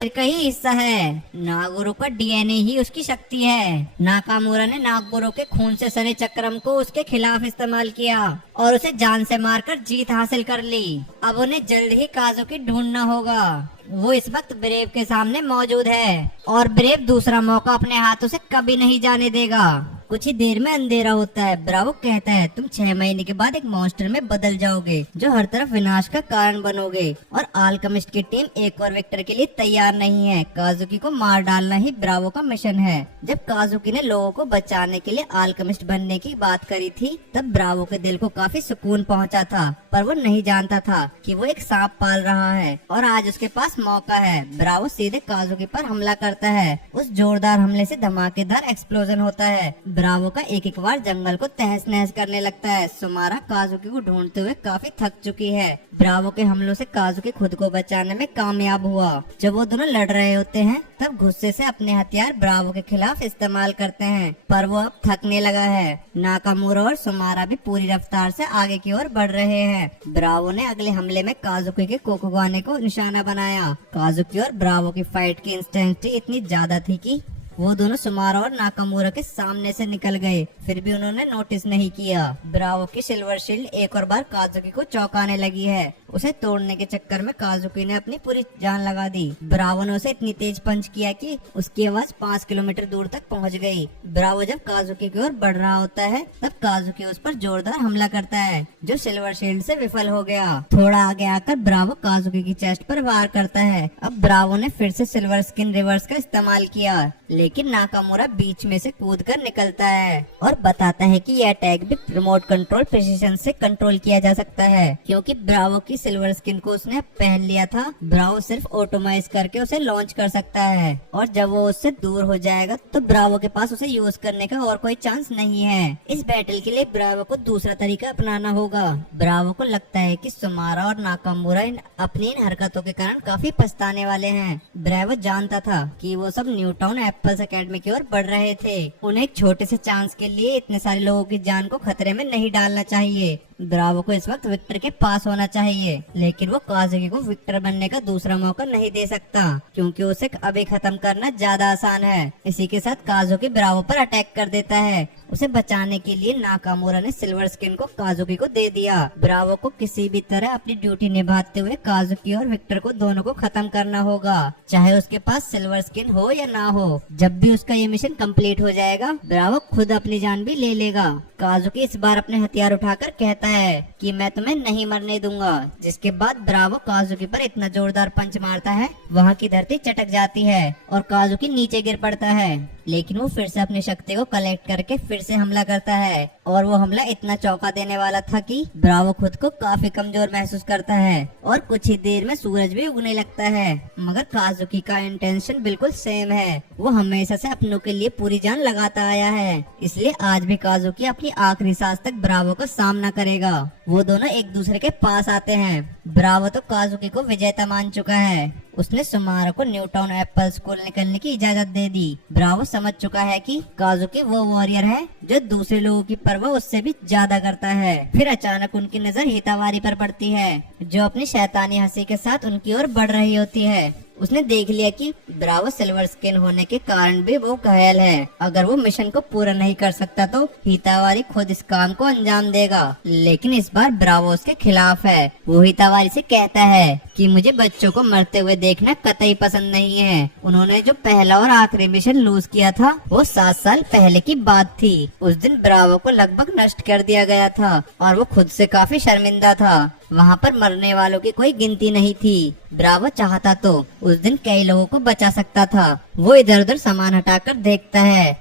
का ही हिस्सा है। नागोरो का डीएनए ही उसकी शक्ति है। नाकामुरा ने नागोरो के खून से सने चक्रम को उसके खिलाफ इस्तेमाल किया और उसे जान से मारकर जीत हासिल कर ली। अब उन्हें जल्द ही काजुकी ढूंढना होगा। वो इस वक्त ब्रेव के सामने मौजूद है और ब्रेव दूसरा मौका अपने हाथों से कभी नहीं जाने देगा। कुछ ही देर में अंधेरा होता है। ब्रावो कहता है, तुम 6 महीने के बाद एक मॉन्स्टर में बदल जाओगे जो हर तरफ विनाश का कारण बनोगे। और अल्केमिस्ट की टीम एक और विक्टर के लिए तैयार नहीं है। काजुकी को मार डालना ही ब्रावो का मिशन है। जब काजुकी ने लोगों को बचाने के लिए अल्केमिस्ट बनने की बात करी थी, तब ब्रावो के दिल को काफी सुकून पहुंचा था, पर वो नहीं जानता था कि वो एक सांप पाल रहा है और आज उसके पास मौका है। ब्रावो सीधे काजुकी पर हमला करता है। उस जोरदार हमले से धमाकेदार एक्सप्लोजन होता है। ब्रावो का एक एक बार जंगल को तहस नहस करने लगता है। सुमारा काजुकी को ढूंढते हुए काफी थक चुकी है। ब्रावो के हमलों से काजुकी खुद को बचाने में कामयाब हुआ। जब वो दोनों लड़ रहे होते हैं, तब गुस्से से अपने हथियार ब्रावो के खिलाफ इस्तेमाल करते हैं, पर वो अब थकने लगा है। नाकामुरा और सुमारा भी पूरी रफ्तार से आगे की ओर बढ़ रहे हैं। ब्रावो ने अगले हमले में काजुकी के कोकुगाने को निशाना बनाया। काजुकी और ब्रावो की फाइट की इंटेंसिटी इतनी ज्यादा थी कि वो दोनों सुमारा और नाकामुरा के सामने से निकल गए, फिर भी उन्होंने नोटिस नहीं किया। ब्रावो की सिल्वर शील्ड एक और बार काजुकी को चौंकाने लगी है। उसे तोड़ने के चक्कर में काजुकी ने अपनी पूरी जान लगा दी। ब्रावो ने उसे इतनी तेज पंच किया कि उसकी आवाज 5 किलोमीटर दूर तक पहुंच गई। ब्रावो जब काजुकी की ओर बढ़ रहा होता है, तब काजुकी उस पर जोरदार हमला करता है, जो सिल्वर शील्ड से विफल हो गया। थोड़ा आगे आकर ब्रावो काजुकी की चेस्ट पर वार करता है। अब ब्रावो ने फिर से सिल्वर स्किन रिवर्स का इस्तेमाल किया, लेकिन नाकामुरा बीच में से कूद कर निकलता है और बताता है कि यह अटैक भी रिमोट कंट्रोल प्रिसीजन से कंट्रोल किया जा सकता है, क्योंकि ब्रावो की सिल्वर स्किन को उसने पहन लिया था। ब्रावो सिर्फ ऑटोमाइज करके उसे लॉन्च कर सकता है और जब वो उससे दूर हो जाएगा तो ब्रावो के पास उसे यूज करने का और कोई चांस नहीं है। इस बैटल के लिए ब्रावो को दूसरा तरीका अपनाना होगा। ब्रावो को लगता है कि सुमारा और नाकामुरा अपनी इन हरकतों के कारण काफी पछताने वाले हैं। ब्रावो जानता था कि वो सब न्यूटाउन एप्पल्स एकेडमी की ओर बढ़ रहे थे। उन्हें एक छोटे से चांस के लिए इतने सारे लोगों की जान को खतरे में नहीं डालना चाहिए। ब्रावो को इस वक्त विक्टर के पास होना चाहिए, लेकिन वो काजुकी को विक्टर बनने का दूसरा मौका नहीं दे सकता, क्योंकि उसे अभी खत्म करना ज्यादा आसान है। इसी के साथ काजुकी ब्रावो पर अटैक कर देता है। उसे बचाने के लिए नाकामुरा ने सिल्वर स्किन को काजुकी को दे दिया। ब्रावो को किसी भी तरह अपनी ड्यूटी निभाते हुए काजुकी और विक्टर को दोनों को खत्म करना होगा, चाहे उसके पास सिल्वर स्किन हो या ना हो। जब भी उसका ये मिशन कंप्लीट हो जाएगा, ब्रावो खुद अपनी जान भी ले लेगा। काजुकी इस बार अपने हथियार उठाकर कहता है कि मैं तुम्हें नहीं मरने दूंगा, जिसके बाद ब्रावो काजुकी पर इतना जोरदार पंच मारता है, वहाँ की धरती चटक जाती है और काजुकी नीचे गिर पड़ता है। लेकिन वो फिर से अपनी शक्ति को कलेक्ट करके फिर से हमला करता है और वो हमला इतना चौंका देने वाला था कि ब्रावो खुद को काफी कमजोर महसूस करता है और कुछ ही देर में सूरज भी उगने लगता है। मगर काजुकी का इंटेंशन बिल्कुल सेम है। वो हमेशा से अपनों के लिए पूरी जान लगाता आया है, इसलिए आज भी काजुकी अपनी आखिरी सांस तक ब्रावो का सामना करेगा। वो दोनों एक दूसरे के पास आते हैं। ब्रावो तो काजुकी को विजेता मान चुका है। उसने सुमारा को न्यूटाउन एप्पल स्कूल निकलने की इजाजत दे दी। ब्रावो समझ चुका है कि काजुकी वो वॉरियर है जो दूसरे लोगों की परवाह उससे भी ज्यादा करता है। फिर अचानक उनकी नजर हितावारी पर पड़ती है, जो अपनी शैतानी हंसी के साथ उनकी ओर बढ़ रही होती है। उसने देख लिया कि ब्रावो सिल्वर स्किन होने के कारण भी वो घायल है। अगर वो मिशन को पूरा नहीं कर सकता तो हितावारी खुद इस काम को अंजाम देगा। लेकिन इस बार ब्रावो उसके खिलाफ है। वो हितावारी से कहता है कि मुझे बच्चों को मरते हुए देखना कतई पसंद नहीं है। उन्होंने जो पहला और आखिरी मिशन लूज किया था वो 7 साल पहले की बात थी। उस दिन ब्रावो को लगभग नष्ट कर दिया गया था और वो खुद से काफी शर्मिंदा था। वहाँ पर मरने वालों की कोई गिनती नहीं थी। ब्रावो चाहता तो उस दिन कई लोगों को बचा सकता था। वो इधर उधर सामान हटाकर देखता है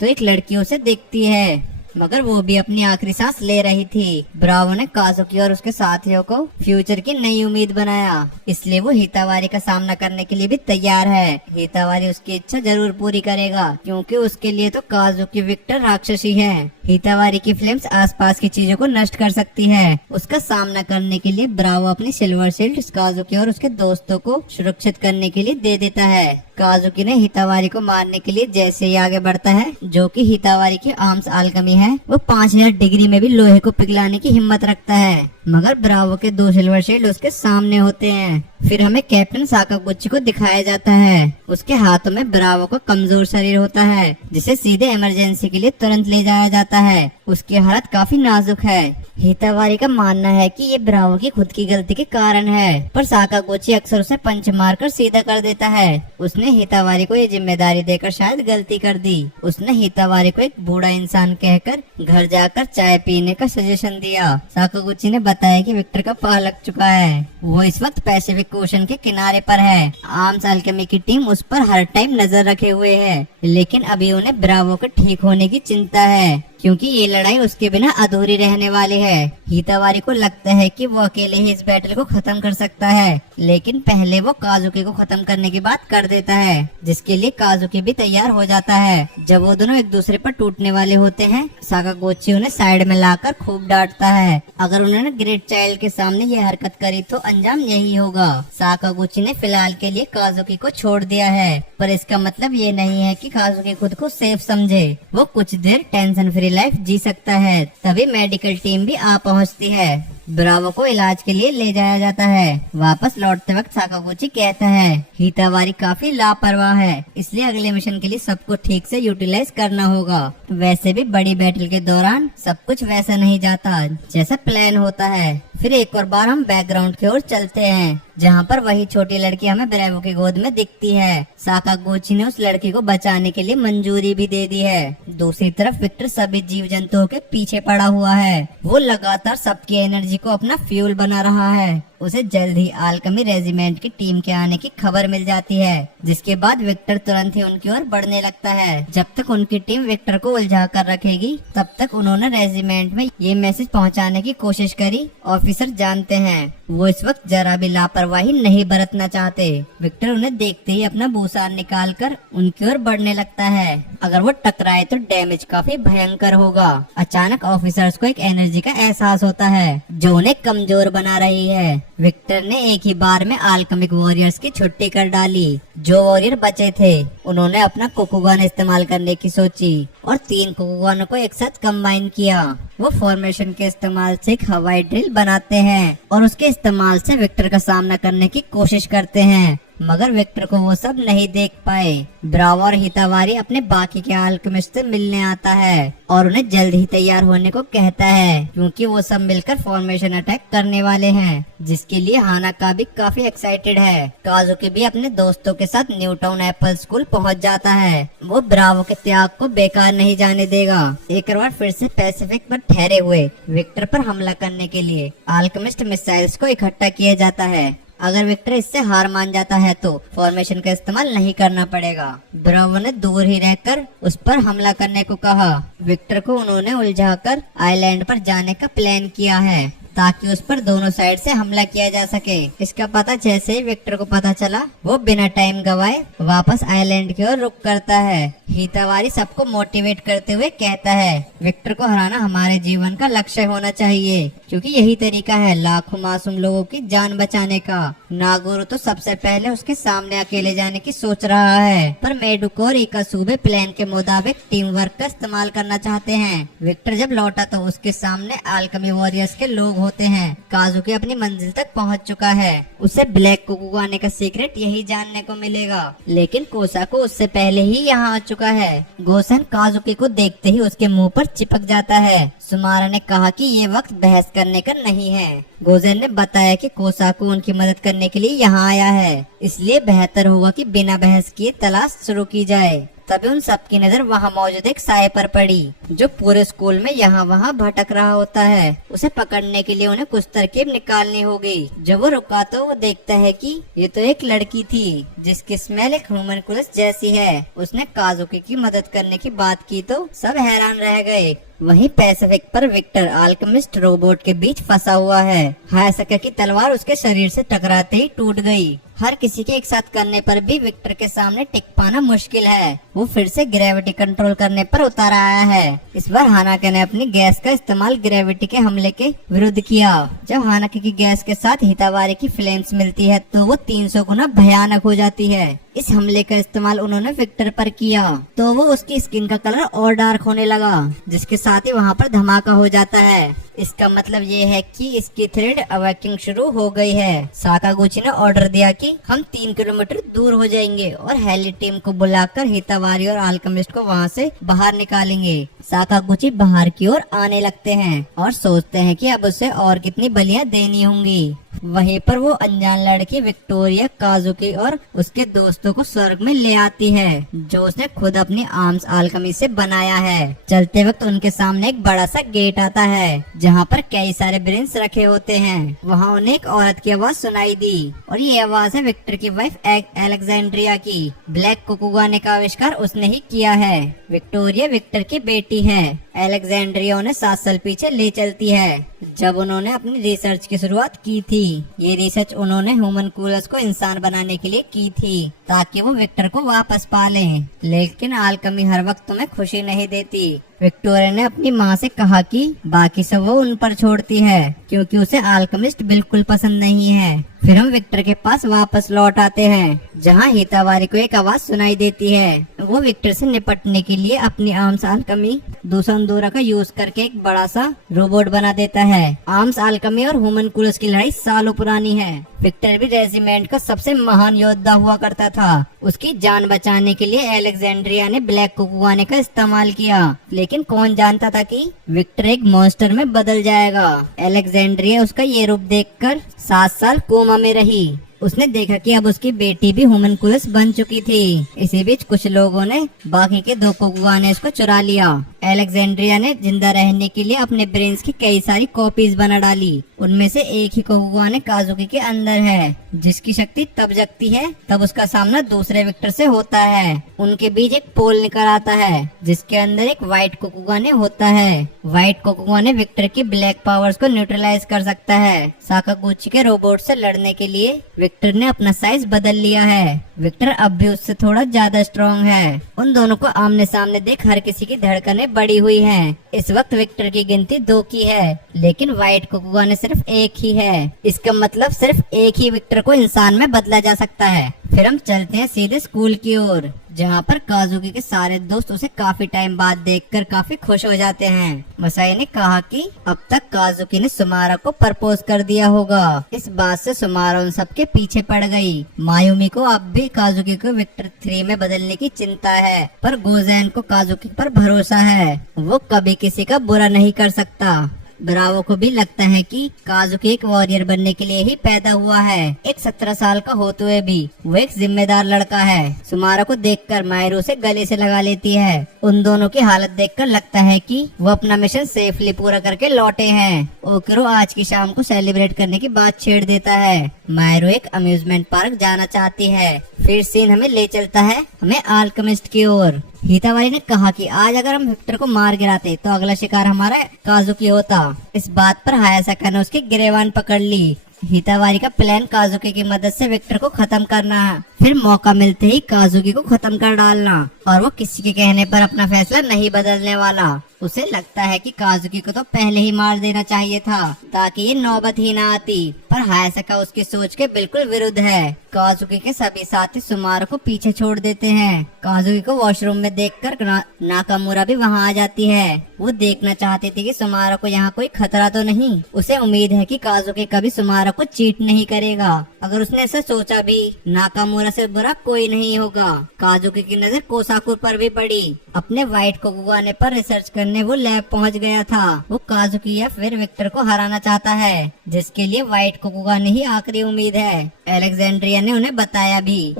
तो एक लड़की उसे देखती है, मगर वो भी अपनी आखिरी सांस ले रही थी। ब्रावो ने काजुकी और उसके साथियों को फ्यूचर की नई उम्मीद बनाया, इसलिए वो हितावारी का सामना करने के लिए भी तैयार है। हितावारी उसकी इच्छा जरूर पूरी करेगा, क्योंकि उसके लिए तो काजुकी विक्टर राक्षसी है। हितावारी की फ्लेम्स आसपास की चीजों को नष्ट कर सकती है। उसका सामना करने के लिए ब्रावो अपनी सिल्वर शील्ड काजुकी और उसके दोस्तों को सुरक्षित करने के लिए दे देता है। काजुकी ने हितावारी को मारने के लिए जैसे ही आगे बढ़ता है, जो कि हितावारी की आर्म्स अल्केमी है, वो 5000 डिग्री में भी लोहे को पिघलाने की हिम्मत रखता है। मगर ब्रावो के 2 सिल्वर शील्ड उसके सामने होते हैं। फिर हमें कैप्टन साकागुची को दिखाया जाता है। उसके हाथों में ब्रावो का कमजोर शरीर होता है, जिसे सीधे इमरजेंसी के लिए तुरंत ले जाया जाता है। उसकी हालत काफी नाजुक है। हितावारी का मानना है कि ये ब्रावो की खुद की गलती के कारण है, पर साकागुची अक्सर उसे पंच मारकर सीधा कर देता है। उसने हितावारी को ये जिम्मेदारी देकर शायद गलती कर दी। उसने हितावारी को एक बूढ़ा इंसान कहकर घर जाकर चाय पीने का सजेशन दिया। साकागुची ने बताया कि विक्टर का पाह लग चुका है। वो इस वक्त पैसिफिक ओशन के किनारे पर है। आर्म्स अल्केमी की टीम उस पर हर टाइम नजर रखे हुए है, लेकिन अभी उन्हें ब्रावो के ठीक होने की चिंता है, क्योंकि ये लड़ाई उसके बिना अधूरी रहने वाली है। हितावारी को लगता है कि वो अकेले ही इस बैटल को खत्म कर सकता है, लेकिन पहले वो काजुकी को खत्म करने की बात कर देता है, जिसके लिए काजुकी भी तैयार हो जाता है। जब वो दोनों एक दूसरे पर टूटने वाले होते हैं, साकागुची उन्हें साइड में लाकर खूब डांटता है। अगर उन्होंने ग्रेट चाइल्ड के सामने ये हरकत करी तो अंजाम यही होगा। साकागुची ने फिलहाल के लिए काजुकी को छोड़ दिया है, पर इसका मतलब ये नहीं है कि काजुकी खुद को सेफ समझे। वो कुछ देर टेंशन फ्री लाइफ जी सकता है। तभी मेडिकल टीम भी आ पहुंचती है। ब्रावो को इलाज के लिए ले जाया जाता है। वापस लौटते वक्त साकागुची कहता है हितावारी काफी लापरवाह है, इसलिए अगले मिशन के लिए सबको ठीक से यूटिलाइज करना होगा। वैसे भी बड़ी बैटल के दौरान सब कुछ वैसा नहीं जाता जैसा प्लान होता है। फिर एक और बार हम बैकग्राउंड की ओर चलते हैं, जहाँ पर वही छोटी लड़की हमें ब्रावो की गोद में दिखती है। साकागुची ने उस लड़की को बचाने के लिए मंजूरी भी दे दी है। दूसरी तरफ विक्टर सभी जीव जंतुओं के पीछे पड़ा हुआ है। वो लगातार सबकी एनर्जी को अपना फ्यूल बना रहा है। उसे जल्द ही अल्केमी रेजिमेंट की टीम के आने की खबर मिल जाती है, जिसके बाद विक्टर तुरंत ही उनकी ओर बढ़ने लगता है। जब तक उनकी टीम विक्टर को उलझा कर रखेगी, तब तक उन्होंने रेजिमेंट में ये मैसेज पहुंचाने की कोशिश करी। ऑफिसर जानते हैं वो इस वक्त जरा भी लापरवाही नहीं बरतना चाहते। विक्टर उन्हें देखते ही अपना भूसान निकालकर उनकी ओर बढ़ने लगता है। अगर वो टकराए तो डैमेज काफी भयंकर होगा। अचानक ऑफिसर्स को एक एनर्जी का एहसास होता है, जो उन्हें कमजोर बना रही है। विक्टर ने एक ही बार में अल्केमिक वॉरियर्स की छुट्टी कर डाली। जो वॉरियर बचे थे, उन्होंने अपना कुकुगान इस्तेमाल करने की सोची और 3 कुकुगानों को एक साथ कंबाइन किया। वो फॉर्मेशन के इस्तेमाल से एक हवाई ड्रिल बनाते हैं और उसके इस्तेमाल से विक्टर का सामना करने की कोशिश करते हैं, मगर विक्टर को वो सब नहीं देख पाए। ब्रावो और हितावारी अपने बाकी के अल्केमिस्ट से मिलने आता है और उन्हें जल्द ही तैयार होने को कहता है, क्योंकि वो सब मिलकर फॉर्मेशन अटैक करने वाले हैं, जिसके लिए हानाका भी काफी एक्साइटेड है। काजुकी भी अपने दोस्तों के साथ न्यूटाउन एप्पल स्कूल पहुंच जाता है। वो ब्रावो के त्याग को बेकार नहीं जाने देगा। एक बार फिर से पैसिफिक पर ठहरे हुए विक्टर पर हमला करने के लिए अल्केमिस्ट मिसाइल्स को इकट्ठा किया जाता है। अगर विक्टर इससे हार मान जाता है तो फॉर्मेशन का इस्तेमाल नहीं करना पड़ेगा। ब्रावो ने दूर ही रहकर उस पर हमला करने को कहा। विक्टर को उन्होंने उलझाकर आइलैंड पर जाने का प्लान किया है, ताकि उस पर दोनों साइड से हमला किया जा सके। इसका पता जैसे ही विक्टर को पता चला, वो बिना टाइम गवाए वापस आइलैंड की ओर रुक करता है। हितावारी सबको मोटिवेट करते हुए कहता है विक्टर को हराना हमारे जीवन का लक्ष्य होना चाहिए, क्योंकि यही तरीका है लाखों मासूम लोगों की जान बचाने का। नागोरो तो सबसे पहले उसके सामने अकेले जाने की सोच रहा है, पर मेडुको और इकासुबे प्लान के मुताबिक टीम वर्क का इस्तेमाल करना चाहते हैं। विक्टर जब लौटा तो उसके सामने अल्केमी वॉरियर्स के लोग होते हैं। काजुकी अपनी मंजिल तक पहुंच चुका है। उसे ब्लैक कुकुगाने का सीक्रेट यही जानने को मिलेगा, लेकिन कोसाको उससे पहले ही यहाँ आ चुका है। गोसेन काजुकी को देखते ही उसके मुंह पर चिपक जाता है। सुमारा ने कहा कि ये वक्त बहस करने का नहीं है। गोसेन ने बताया कि कोसाको उनकी मदद करने के लिए यहाँ आया है, इसलिए बेहतर होगा कि बिना बहस किए तलाश शुरू की जाए। तभी उन सबकी नजर वहाँ मौजूद एक साये पर पड़ी, जो पूरे स्कूल में यहाँ वहाँ भटक रहा होता है। उसे पकड़ने के लिए उन्हें कुछ तरकीब निकालनी होगी। जब वो रुका तो वो देखता है कि ये तो एक लड़की थी, जिसकी स्मेल एक ह्यूमनकुलस जैसी है। उसने काजुकी की मदद करने की बात की तो सब हैरान रह गए। वहीं पैसिफिक पर विक्टर अल्केमिस्ट रोबोट के बीच फंसा हुआ है। हायासाका की तलवार उसके शरीर से टकराते ही टूट गई। हर किसी के एक साथ करने पर भी विक्टर के सामने टिक पाना मुश्किल है। वो फिर से ग्रेविटी कंट्रोल करने पर उतर आया है। इस बार हानाका ने अपनी गैस का इस्तेमाल ग्रेविटी के हमले के विरुद्ध किया। जब हानाका की गैस के साथ हितावारी की फ्लेम्स मिलती है तो वो 300 गुना भयानक हो जाती है। इस हमले का इस्तेमाल उन्होंने विक्टर पर किया तो वो उसकी स्किन का कलर और डार्क होने लगा, जिसके साथ ही वहाँ पर धमाका हो जाता है। इसका मतलब ये है कि इसकी थ्रेड अवेकिंग शुरू हो गई है। साकागुची ने ऑर्डर दिया कि हम 3 किलोमीटर दूर हो जाएंगे और हेली टीम को बुलाकर हितावारी और अल्केमिस्ट को वहाँ से बाहर निकालेंगे। साकागुची बाहर की ओर आने लगते हैं और सोचते हैं कि अब उसे और कितनी बलियां देनी होंगी। वहीं पर वो अनजान लड़की विक्टोरिया काजुकी और उसके दोस्तों को स्वर्ग में ले आती है, जो उसने खुद अपनी आर्म्स अल्केमी से बनाया है। चलते वक्त उनके सामने एक बड़ा सा गेट आता है जहाँ पर कई सारे ब्रेन्स रखे होते हैं। वहाँ उन्हें एक औरत की आवाज सुनाई दी और ये आवाज है विक्टर की वाइफ एलेक्जेंड्रिया की। ब्लैक कोकुगाने का आविष्कार उसने ही किया है। विक्टोरिया विक्टर की बेटी है। एलेक्जेंड्रिया उन्हें 7 साल पीछे ले चलती है जब उन्होंने अपनी रिसर्च की शुरुआत की थी। ये रिसर्च उन्होंने होमनकुलस को इंसान बनाने के लिए की थी ताकि वो विक्टर को वापस पालें। लेकिन अल्केमी हर वक्त तुम्हें खुशी नहीं देती। विक्टोरिया ने अपनी माँ से कहा कि बाकी सब वो उन पर छोड़ती है क्योंकि उसे अल्केमिस्ट बिल्कुल पसंद नहीं है। फिर हम विक्टर के पास वापस लौट आते हैं जहाँ हितावारी को एक आवाज सुनाई देती है। वो विक्टर से निपटने के लिए अपनी आर्म्स अल्केमी दूसरा का यूज करके एक बड़ा सा रोबोट बना देता है। आर्म्स अल्केमी और होमनकुलस की लड़ाई सालों पुरानी है। विक्टर भी रेजिमेंट का सबसे महान योद्धा हुआ करता था। उसकी जान बचाने के लिए एलेक्जेंड्रिया ने ब्लैक कोकुगाने का इस्तेमाल किया, लेकिन कौन जानता था कि विक्टर एक मॉन्स्टर में बदल जाएगा। एलेक्जेंड्रिया उसका ये रूप देखकर 7 साल कोमा में रही। उसने देखा कि अब उसकी बेटी भी होमनकुलस बन चुकी थी। इसी बीच कुछ लोगों ने बाकी के 2 कोकुगाने को चुरा लिया। एलेक्जेंड्रिया ने जिंदा रहने के लिए अपने ब्रेन्स की कई सारी कॉपीज बना डाली। उनमें से एक ही कोकुगाने काजुकी के अंदर है, जिसकी शक्ति तब जगती है तब उसका सामना दूसरे विक्टर से होता है। उनके बीच एक पोल निकल आता है जिसके अंदर एक व्हाइट कोकुगाने होता है। व्हाइट कोकुगाने विक्टर की ब्लैक पावर्स को न्यूट्रलाइज कर सकता है। साकागुची के रोबोट से लड़ने के लिए विक्टर ने अपना साइज बदल लिया है। विक्टर अब भी उससे थोड़ा ज्यादा स्ट्रॉन्ग है। उन दोनों को आमने सामने देख हर किसी की धड़कनें बढ़ी हुई हैं। इस वक्त विक्टर की गिनती 2 की है, लेकिन व्हाइट कोकुगाने सिर्फ 1 ही है। इसका मतलब सिर्फ एक ही विक्टर को इंसान में बदला जा सकता है। फिर हम चलते हैं सीधे स्कूल की ओर, जहाँ पर काजुकी के सारे दोस्त उसे काफी टाइम बाद देखकर काफी खुश हो जाते हैं। मसाई ने कहा कि अब तक काजुकी ने सुमारा को प्रपोज कर दिया होगा। इस बात से सुमारा उन सबके पीछे पड़ गई। मायुमी को अब भी काजुकी को विक्टर 3 में बदलने की चिंता है, पर गोजेन को काजुकी पर भरोसा है। वो कभी किसी का बुरा नहीं कर सकता। ब्रावो को भी लगता है कि काजुकी एक वॉरियर बनने के लिए ही पैदा हुआ है। एक 17 साल का होते हुए भी वो एक जिम्मेदार लड़का है। सुमारा को देखकर मायरू से गले से लगा लेती है। उन दोनों की हालत देखकर लगता है कि वो अपना मिशन सेफली पूरा करके लौटे हैं। ओकिरो आज की शाम को सेलिब्रेट करने की बात छेड़ देता है। मायरू एक अम्यूजमेंट पार्क जाना चाहती है। फिर सीन हमें ले चलता है हमें अल्केमिस्ट की ओर। हितावारी ने कहा कि आज अगर हम विक्टर को मार गिराते तो अगला शिकार हमारा काजुकी होता। इस बात पर हायासाका ने उसकी गिरेबान पकड़ ली। हितावारी का प्लान काजुकी की मदद से विक्टर को खत्म करना है, फिर मौका मिलते ही काजुकी को खत्म कर डालना। और वो किसी के कहने पर अपना फैसला नहीं बदलने वाला। उसे लगता है कि काजुकी को तो पहले ही मार देना चाहिए था ताकि ये नौबत ही ना आती, पर हायासाका उसकी सोच के बिल्कुल विरुद्ध है। काजुकी के सभी साथी सुमारा को पीछे छोड़ देते हैं। काजुकी को वॉशरूम में देखकर नाकामुरा भी वहाँ आ जाती है। वो देखना चाहती थी कि सुमारा को यहाँ कोई खतरा तो नहीं। उसे उम्मीद है कि काजुकी कभी सुमारा को चीट नहीं करेगा। अगर उसने ऐसा सोचा भी, नाकामुरा से बुरा कोई नहीं होगा। काजुकी की नजर कोसाकुर पर भी पड़ी। अपने व्हाइट कोकुगाने पर रिसर्च करने वो लैब पहुंच गया था। वो काजुकी या फिर विक्टर को हराना चाहता है, जिसके लिए व्हाइट कोकुगाने ही आखिरी उम्मीद है। एलेक्जेंड्रिया ने उन्हें बताया भी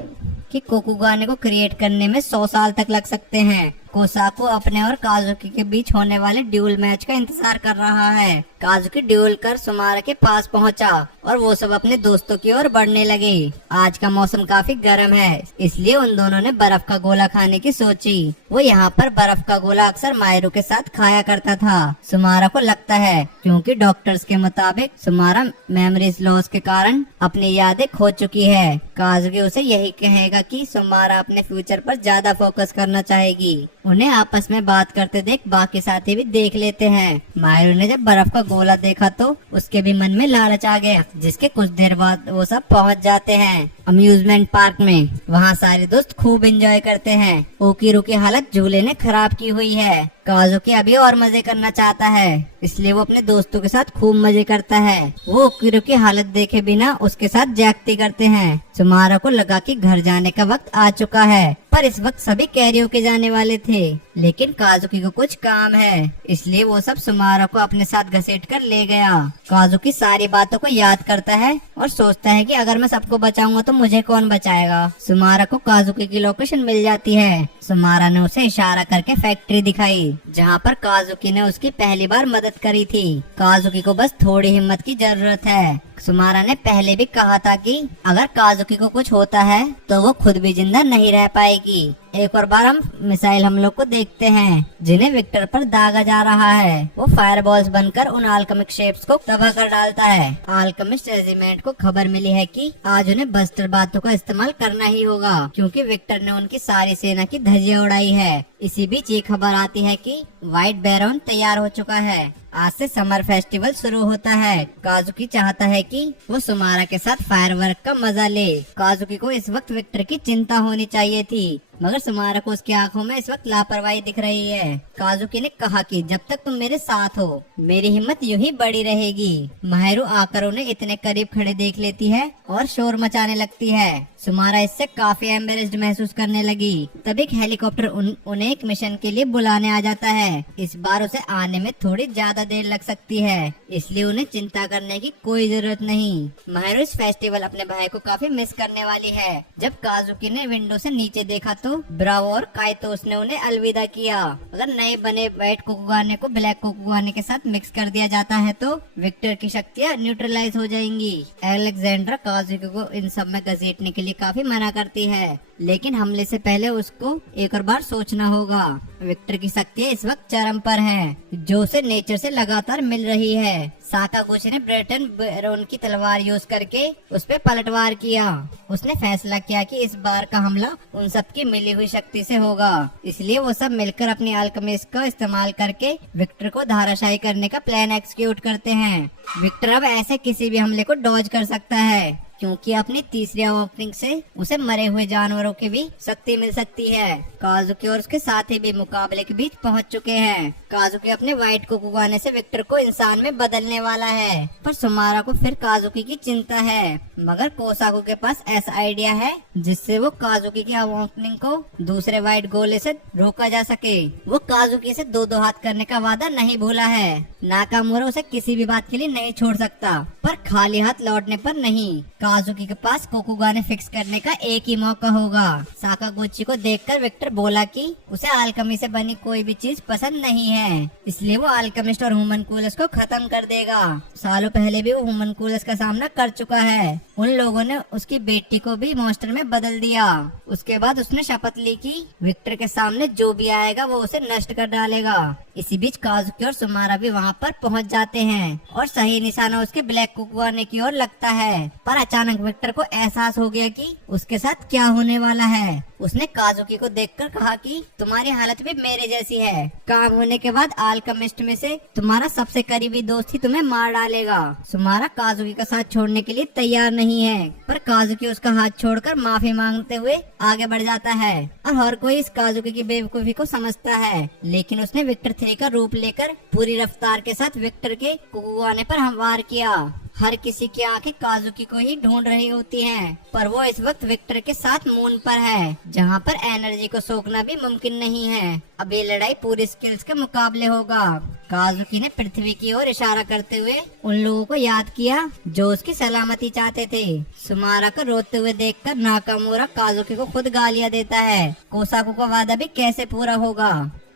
कि कोकुगाने को क्रिएट करने में 100 साल तक लग सकते हैं। कोसाकू अपने और काजुकी के बीच होने वाले ड्यूल मैच का इंतजार कर रहा है। काजुकी ड्यूल कर सुमारा के पास पहुंचा और वो सब अपने दोस्तों की ओर बढ़ने लगे। आज का मौसम काफी गर्म है, इसलिए उन दोनों ने बर्फ का गोला खाने की सोची। वो यहाँ पर बर्फ का गोला अक्सर मायरू के साथ खाया करता था। सुमारा को लगता है क्योंकि डॉक्टर्स के मुताबिक सुमारा मेमोरीज लॉस के कारण अपनी यादें खो चुकी है। काजुकी उसे यही कहेगा कि सुमारा अपने फ्यूचर पर ज्यादा फोकस करना चाहेगी। उन्हें आपस में बात करते देख बाकी साथी भी देख लेते हैं। मायरू ने जब बर्फ का बोला देखा तो उसके भी मन में लालच आ गया, जिसके कुछ देर बाद वो सब पहुंच जाते हैं अम्यूजमेंट पार्क में। वहाँ सारे दोस्त खूब एंजॉय करते हैं। ओकीरो की हालत झूले ने खराब की हुई है। काजुकी अभी और मजे करना चाहता है, इसलिए वो अपने दोस्तों के साथ खूब मजे करता है। वो ओकीरो की हालत देखे बिना उसके साथ जागती करते हैं। सुमारा को लगा कि घर जाने का वक्त आ चुका है, पर इस वक्त सभी कैरियोके जाने वाले थे, लेकिन काजुकी को कुछ काम है, इसलिए वो सब सुमारा को अपने साथ घसीट कर ले गया। काजुकी सारी बातों को याद करता है और सोचता है कि अगर मैं सबको बचाऊंगा तो मुझे कौन बचाएगा। सुमारा को काजुकी की लोकेशन मिल जाती है। सुमारा ने उसे इशारा करके फैक्ट्री दिखाई, जहाँ पर काजुकी ने उसकी पहली बार मदद करी थी। काजुकी को बस थोड़ी हिम्मत की जरूरत है। सुमारा ने पहले भी कहा था कि अगर काजुकी को कुछ होता है तो वो खुद भी जिंदा नहीं रह पाएगी। एक और बार हम मिसाइल हमलों को देखते हैं, जिन्हें विक्टर पर दागा जा रहा है। वो फायरबॉल्स बनकर उन आल्केमिक शेप्स को तबाह कर डालता है। आल्केमिस्ट रेजिमेंट को खबर मिली है कि आज उन्हें बस्टर बातों का इस्तेमाल करना ही होगा, क्योंकि विक्टर ने उनकी सारी सेना की धज्जियां उड़ाई है। इसी बीच ये खबर आती है कि व्हाइट बैरन तैयार हो चुका है। आज से समर फेस्टिवल शुरू होता है। काजुकी चाहता है कि वो सुमारा के साथ फायरवर्क का मजा ले। काजुकी को इस वक्त विक्टर की चिंता होनी चाहिए थी, मगर सुमारा को उसकी आंखों में इस वक्त लापरवाही दिख रही है। काजुकी ने कहा कि जब तक तुम मेरे साथ हो मेरी हिम्मत यूं ही बढ़ी रहेगी। माहिरू आकर उन्हें इतने करीब खड़े देख लेती है और शोर मचाने लगती है। सुमारा इससे काफी एम्बेरेस्ड महसूस करने लगी। तब एक हेलीकॉप्टर उन्हें एक मिशन के लिए बुलाने आ जाता है। इस बार उसे आने में थोड़ी ज्यादा देर लग सकती है, इसलिए उन्हें चिंता करने की कोई जरूरत नहीं। माहिरू इस फेस्टिवल अपने भाई को काफी मिस करने वाली है। जब काजुकी ने विंडो से नीचे देखा तो ब्रावो और काइतोस ने उन्हें अलविदा किया। अगर नए बने व्हाइट कोकुगाने को ब्लैक कोकुगाने के साथ मिक्स कर दिया जाता है तो विक्टर की शक्तियाँ न्यूट्रलाइज हो जाएंगी। अलेक्जेंड्रा काजुकी को इन सब में घसीटने के लिए काफी मना करती है, लेकिन हमले से पहले उसको एक और बार सोचना होगा। विक्टर की शक्तियाँ इस वक्त चरम पर हैं, जो उसे नेचर से लगातार मिल रही है। साकागुची ने ब्रेटन बैरोन की तलवार यूज करके उस पे पलटवार किया। उसने फैसला किया कि इस बार का हमला उन सब की मिली हुई शक्ति से होगा, इसलिए वो सब मिलकर अपनी अल्केमिस्ट का इस्तेमाल करके विक्टर को धाराशायी करने का प्लान एक्सिक्यूट करते हैं। विक्टर अब ऐसे किसी भी हमले को डॉज कर सकता है, क्योंकि अपनी तीसरी ओपनिंग से उसे मरे हुए जानवरों की भी शक्ति मिल सकती है। काजुकी और उसके साथी भी मुकाबले के बीच पहुंच चुके हैं। काजुकी अपने व्हाइट कोकुगाने से विक्टर को इंसान में बदलने वाला है, पर सुमारा को फिर काजुकी की चिंता है। मगर कोसाकू के पास ऐसा आइडिया है जिससे वो काजुकी की ओपनिंग को दूसरे व्हाइट गोले से रोका जा सके। वो काजुकी से दो दो हाथ करने का वादा नहीं भूला है। नाकामुरा उसे किसी भी बात के लिए नहीं छोड़ सकता, पर खाली हाथ लौटने पर नहीं। काजुकी के पास कोकुगाने फिक्स करने का एक ही मौका होगा। साकागुची को देखकर विक्टर बोला कि उसे अल्केमी से बनी कोई भी चीज पसंद नहीं है, इसलिए वो अल्केमिस्ट और होमुनकुलस को खत्म कर देगा। सालों पहले भी वो होमुनकुलस का सामना कर चुका है। उन लोगों ने उसकी बेटी को भी मॉन्स्टर में बदल दिया। उसके बाद उसने शपथ ली कि विक्टर के सामने जो भी आएगा वो उसे नष्ट कर डालेगा। इसी बीच काजुकी और सुमारा भी वहाँ पर पहुँच जाते हैं और सही निशाना उसके ब्लैक कोकुगाने की ओर लगता है, पर अचानक विक्टर को एहसास हो गया कि उसके साथ क्या होने वाला है। उसने काजुकी को देखकर कहा कि तुम्हारी हालत भी मेरे जैसी है। काम होने के बाद अल्केमिस्ट में से तुम्हारा सबसे करीबी दोस्त ही तुम्हें मार डालेगा। सुमारा काजुकी का साथ छोड़ने के लिए तैयार नहीं है, पर काजुकी उसका हाथ छोड़कर माफी मांगते हुए आगे बढ़ जाता है और हर कोई इस काजुकी की बेवकूफी को समझता है। लेकिन उसने विक्टर 3 का रूप लेकर पूरी रफ्तार के साथ विक्टर के कोकुगाने पर हमवार किया। हर किसी की आंखें काजुकी को ही ढूंढ रही होती हैं, पर वो इस वक्त विक्टर के साथ मून पर है, जहां पर एनर्जी को सोखना भी मुमकिन नहीं है। अब ये लड़ाई पूरी स्किल्स के मुकाबले होगा। काजुकी ने पृथ्वी की ओर इशारा करते हुए उन लोगों को याद किया जो उसकी सलामती चाहते थे। सुमारा को रोते हुए देखकर नाकामुरा काजुकी को खुद गालियां देता है। कोसाकू का वादा भी कैसे पूरा होगा।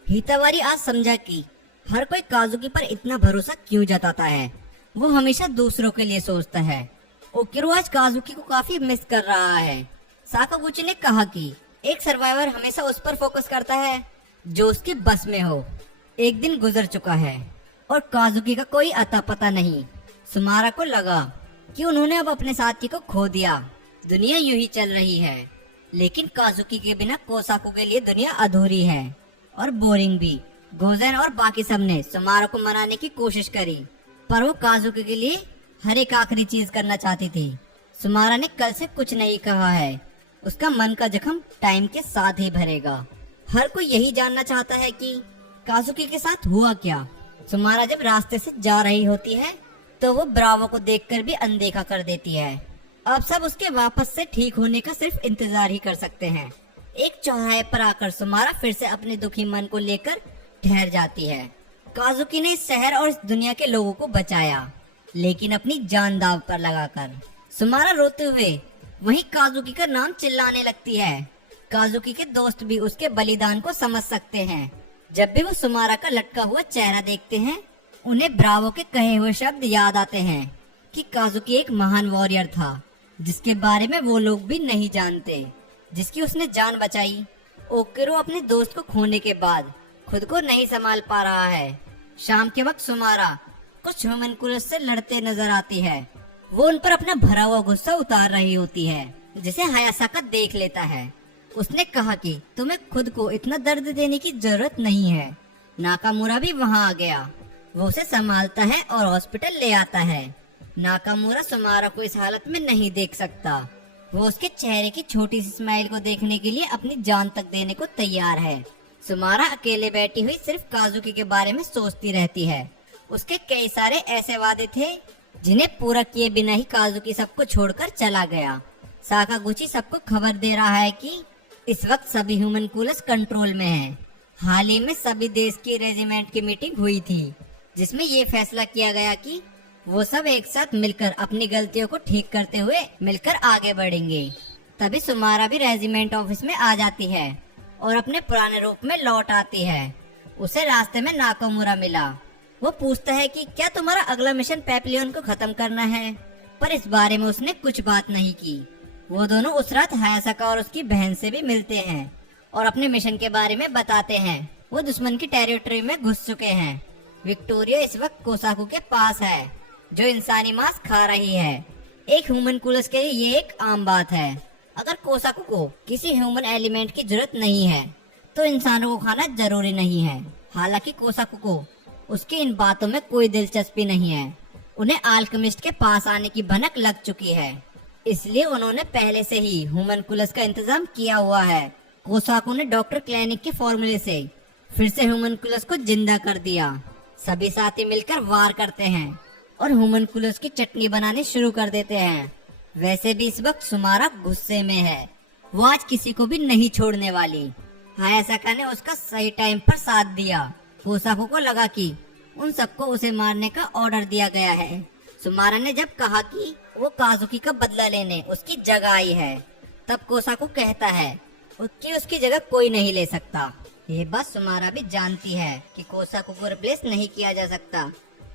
हितावारी आज समझा कि हर कोई काजुकी पर इतना भरोसा क्यों जताता है। वो हमेशा दूसरों के लिए सोचता है। ओकिरो आज काजुकी को काफी मिस कर रहा है। साकागुची ने कहा कि एक सर्वाइवर हमेशा उस पर फोकस करता है जो उसकी बस में हो। एक दिन गुजर चुका है और काजुकी का कोई अता पता नहीं। सुमारा को लगा कि उन्होंने अब अपने साथी को खो दिया। दुनिया यूं ही चल रही है, लेकिन काजुकी के बिना कोसाकू के लिए दुनिया अधूरी है और बोरिंग भी। गोजेन और बाकी सबने सुमारा को मनाने की कोशिश करी, पर वो काजुकी के लिए हर एक आखिरी चीज करना चाहती थी। सुमारा ने कल से कुछ नहीं कहा है, उसका मन का जख्म टाइम के साथ ही भरेगा। हर कोई यही जानना चाहता है कि काजुकी के साथ हुआ क्या। सुमारा जब रास्ते से जा रही होती है तो वो ब्रावो को देखकर भी अनदेखा कर देती है। अब सब उसके वापस से ठीक होने का सिर्फ इंतजार ही कर सकते हैं। एक चौराहे पर आकर सुमारा फिर से अपने दुखी मन को लेकर ठहर जाती है। काजुकी ने इस शहर और इस दुनिया के लोगों को बचाया, लेकिन अपनी जान दांव पर लगाकर। सुमारा रोते हुए वहीं काजुकी का नाम चिल्लाने लगती है। काजुकी के दोस्त भी उसके बलिदान को समझ सकते हैं। जब भी वो सुमारा का लटका हुआ चेहरा देखते हैं, उन्हें ब्रावो के कहे हुए शब्द याद आते हैं कि काजुकी एक महान वॉरियर था, जिसके बारे में वो लोग भी नहीं जानते, जिसकी उसने जान बचाई। ओकिरो अपने दोस्त को खोने के बाद खुद को नहीं संभाल पा रहा है। शाम के वक्त सुमारा कुछ होमुनकुलस से लड़ते नजर आती है। वो उन पर अपना भरा हुआ गुस्सा उतार रही होती है, जिसे हायासाका देख लेता है। उसने कहा कि तुम्हें खुद को इतना दर्द देने की जरूरत नहीं है। नाकामुरा भी वहाँ आ गया। वो उसे संभालता है और हॉस्पिटल ले आता है। नाकामुरा सुमारा को इस हालत में नहीं देख सकता। वो उसके चेहरे की छोटी सी स्माइल को देखने के लिए अपनी जान तक देने को तैयार है। सुमारा अकेले बैठी हुई सिर्फ काजुकी के बारे में सोचती रहती है। उसके कई सारे ऐसे वादे थे जिन्हें पूरा किए बिना ही काजुकी सबको छोड़कर चला गया। साकागुची सबको खबर दे रहा है कि इस वक्त सभी ह्यूमनकुलस कंट्रोल में हैं। हाल ही में सभी देश की रेजिमेंट की मीटिंग हुई थी, जिसमें ये फैसला किया गया कि वो सब एक साथ मिलकर अपनी गलतियों को ठीक करते हुए मिलकर आगे बढ़ेंगे। तभी सुमारा भी रेजिमेंट ऑफिस में आ जाती है और अपने पुराने रूप में लौट आती है। उसे रास्ते में नाकामुरा मिला। वो पूछता है कि क्या तुम्हारा अगला मिशन पेपलियन को खत्म करना है, पर इस बारे में उसने कुछ बात नहीं की। वो दोनों उस रात हायासाका और उसकी बहन से भी मिलते हैं और अपने मिशन के बारे में बताते हैं। वो दुश्मन की टेरिटरी में घुस चुके हैं। विक्टोरिया इस वक्त कोसाकू के पास है, जो इंसानी मांस खा रही है। एक ह्यूमन कुलस के लिए ये एक आम बात है। अगर कोसाकू को किसी ह्यूमन एलिमेंट की जरूरत नहीं है, तो इंसानों को खाना जरूरी नहीं है। हालांकि कोसाकू को उसकी इन बातों में कोई दिलचस्पी नहीं है। उन्हें आल्केमिस्ट के पास आने की भनक लग चुकी है, इसलिए उन्होंने पहले से ही ह्यूमन कुलस का इंतजाम किया हुआ है। कोसाकू ने डॉक्टर क्लिनिक के फॉर्मूले से फिर से ह्यूमन कुलस को जिंदा कर दिया। सभी साथी मिलकर वार करते हैं और ह्यूमन कुलस की चटनी बनानी शुरू कर देते हैं। वैसे भी इस वक्त सुमारा गुस्से में है। वो आज किसी को भी नहीं छोड़ने वाली। हायासाका ने उसका सही टाइम पर साथ दिया। कोसाकू को लगा कि उन सबको उसे मारने का ऑर्डर दिया गया है। सुमारा ने जब कहा कि वो काजुकी का बदला लेने उसकी जगह आई है, तब कोसाकू कहता है कि उसकी जगह कोई नहीं ले सकता। ये बात सुमारा भी जानती है कि कोसाकू को रिप्लेस नहीं किया जा सकता,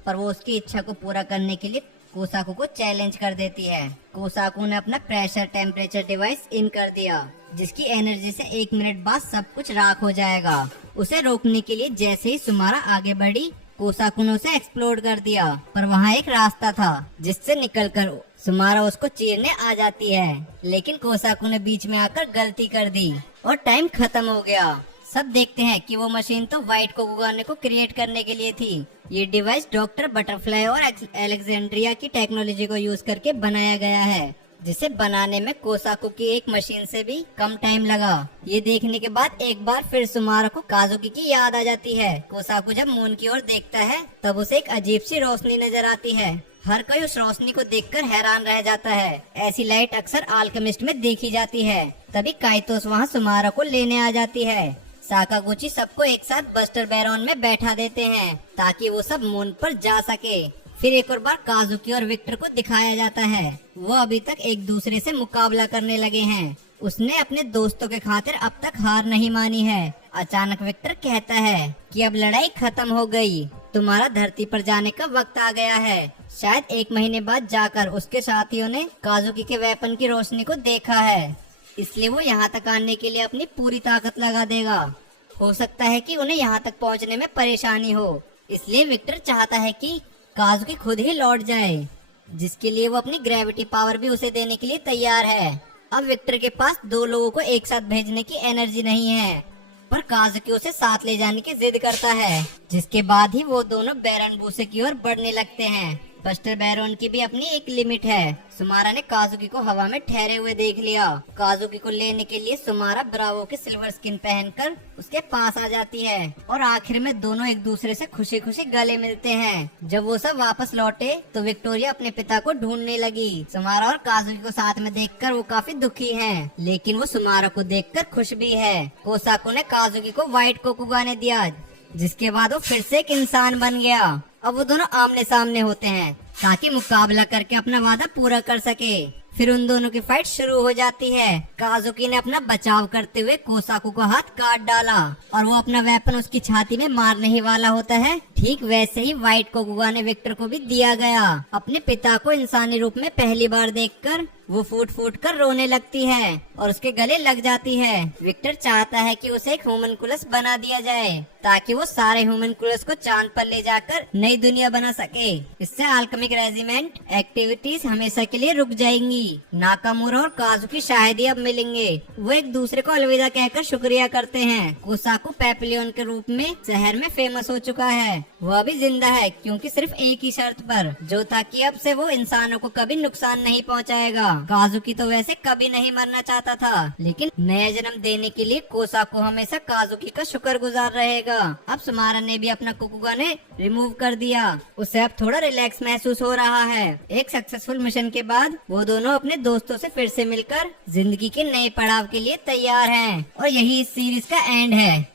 पर वो उसकी इच्छा को पूरा करने के लिए कोसाकू को चैलेंज कर देती है। कोसाकू ने अपना प्रेशर टेम्परेचर डिवाइस इन कर दिया, जिसकी एनर्जी से 1 मिनट बाद सब कुछ राख हो जाएगा। उसे रोकने के लिए जैसे ही सुमारा आगे बढ़ी, कोसाकू ने उसे एक्सप्लोड कर दिया, पर वहाँ एक रास्ता था जिससे निकलकर सुमारा उसको चीरने आ जाती है। लेकिन कोसाकू ने बीच में आकर गलती कर दी और टाइम खत्म हो गया। सब देखते हैं कि वो मशीन तो व्हाइट कोकुगाने को क्रिएट करने के लिए थी। ये डिवाइस डॉक्टर बटरफ्लाई और अलेक्जेंड्रिया की टेक्नोलॉजी को यूज करके बनाया गया है, जिसे बनाने में कोसाकू की एक मशीन से भी कम टाइम लगा। ये देखने के बाद एक बार फिर सुमारा को काजुकी की याद आ जाती है। कोसाकू जब मून की ओर देखता है, तब उसे एक अजीब सी रोशनी नजर आती है। हर कोई उस रोशनी को देखकर हैरान रह जाता है। ऐसी लाइट अक्सर आल्केमिस्ट में देखी जाती है। तभी काइतोस वहाँ सुमारा को लेने आ जाती है। साकागुची सबको एक साथ बस्टर बैरॉन में बैठा देते हैं ताकि वो सब मून पर जा सके। फिर एक और बार काजुकी और विक्टर को दिखाया जाता है। वो अभी तक एक दूसरे से मुकाबला करने लगे हैं। उसने अपने दोस्तों के खातिर अब तक हार नहीं मानी है। अचानक विक्टर कहता है कि अब लड़ाई खत्म हो गई, तुम्हारा धरती पर जाने का वक्त आ गया है। शायद 1 महीने बाद जाकर उसके साथियों ने काजुकी के वेपन की रोशनी को देखा है, इसलिए वो यहाँ तक आने के लिए अपनी पूरी ताकत लगा देगा। हो सकता है कि उन्हें यहाँ तक पहुँचने में परेशानी हो, इसलिए विक्टर चाहता है कि काजुकी खुद ही लौट जाए, जिसके लिए वो अपनी ग्रेविटी पावर भी उसे देने के लिए तैयार है। अब विक्टर के पास 2 लोगों को एक साथ भेजने की एनर्जी नहीं है, पर काजुकी उसे साथ ले जाने की जिद करता है, जिसके बाद ही वो दोनों बैरन बूसे की ओर बढ़ने लगते हैं। बस्टर बैरोन की भी अपनी एक लिमिट है। सुमारा ने काजुकी को हवा में ठहरे हुए देख लिया। काजुकी को लेने के लिए सुमारा ब्रावो की सिल्वर स्किन पहनकर उसके पास आ जाती है और आखिर में दोनों एक दूसरे से खुशी खुशी गले मिलते हैं। जब वो सब वापस लौटे तो विक्टोरिया अपने पिता को ढूंढने लगी। सुमारा और काजुकी को साथ में देखकर वो काफी दुखी हैं, लेकिन वो सुमारा को देखकर खुश भी है। कोसाको ने काजुकी को व्हाइट कोकुगा ने दिया, जिसके बाद वो फिर से एक इंसान बन गया। अब वो दोनों आमने सामने होते हैं ताकि मुकाबला करके अपना वादा पूरा कर सके। फिर उन दोनों की फाइट शुरू हो जाती है। काजुकी ने अपना बचाव करते हुए कोसाकू का हाथ काट डाला और वो अपना वेपन उसकी छाती में मारने ही वाला होता है। ठीक वैसे ही व्हाइट कोकुगा ने विक्टर को भी दिया गया। अपने पिता को इंसानी रूप में पहली बार देखकर वो फूट फूट कर रोने लगती है और उसके गले लग जाती है। विक्टर चाहता है कि उसे एक ह्यूमनकुलस बना दिया जाए ताकि वो सारे ह्यूमनकुलस को चांद पर ले जाकर नई दुनिया बना सके। इससे अल्केमिक रेजिमेंट एक्टिविटीज हमेशा के लिए रुक जाएंगी। नाकामुरा और काजुकी शायद ही अब मिलेंगे। वो एक दूसरे को अलविदा कहकर शुक्रिया करते हैं। कोसाकू पेपलियन के रूप में शहर में फेमस हो चुका है। वह भी जिंदा है क्योंकि सिर्फ एक ही शर्त पर, जो था कि अब से वो इंसानों को कभी नुकसान नहीं पहुंचाएगा। काजुकी तो वैसे कभी नहीं मरना चाहता था, लेकिन नया जन्म देने के लिए कोसाकू हमेशा काजुकी का शुक्रगुजार रहेगा। अब सुमारा ने भी अपना कोकुगा ने रिमूव कर दिया। उसे अब थोड़ा रिलैक्स महसूस हो रहा है। एक सक्सेसफुल मिशन के बाद वो दोनों अपने दोस्तों से फिर से मिलकर जिंदगी के नए पड़ाव के लिए तैयार हैं। और यही इस सीरीज का एंड है।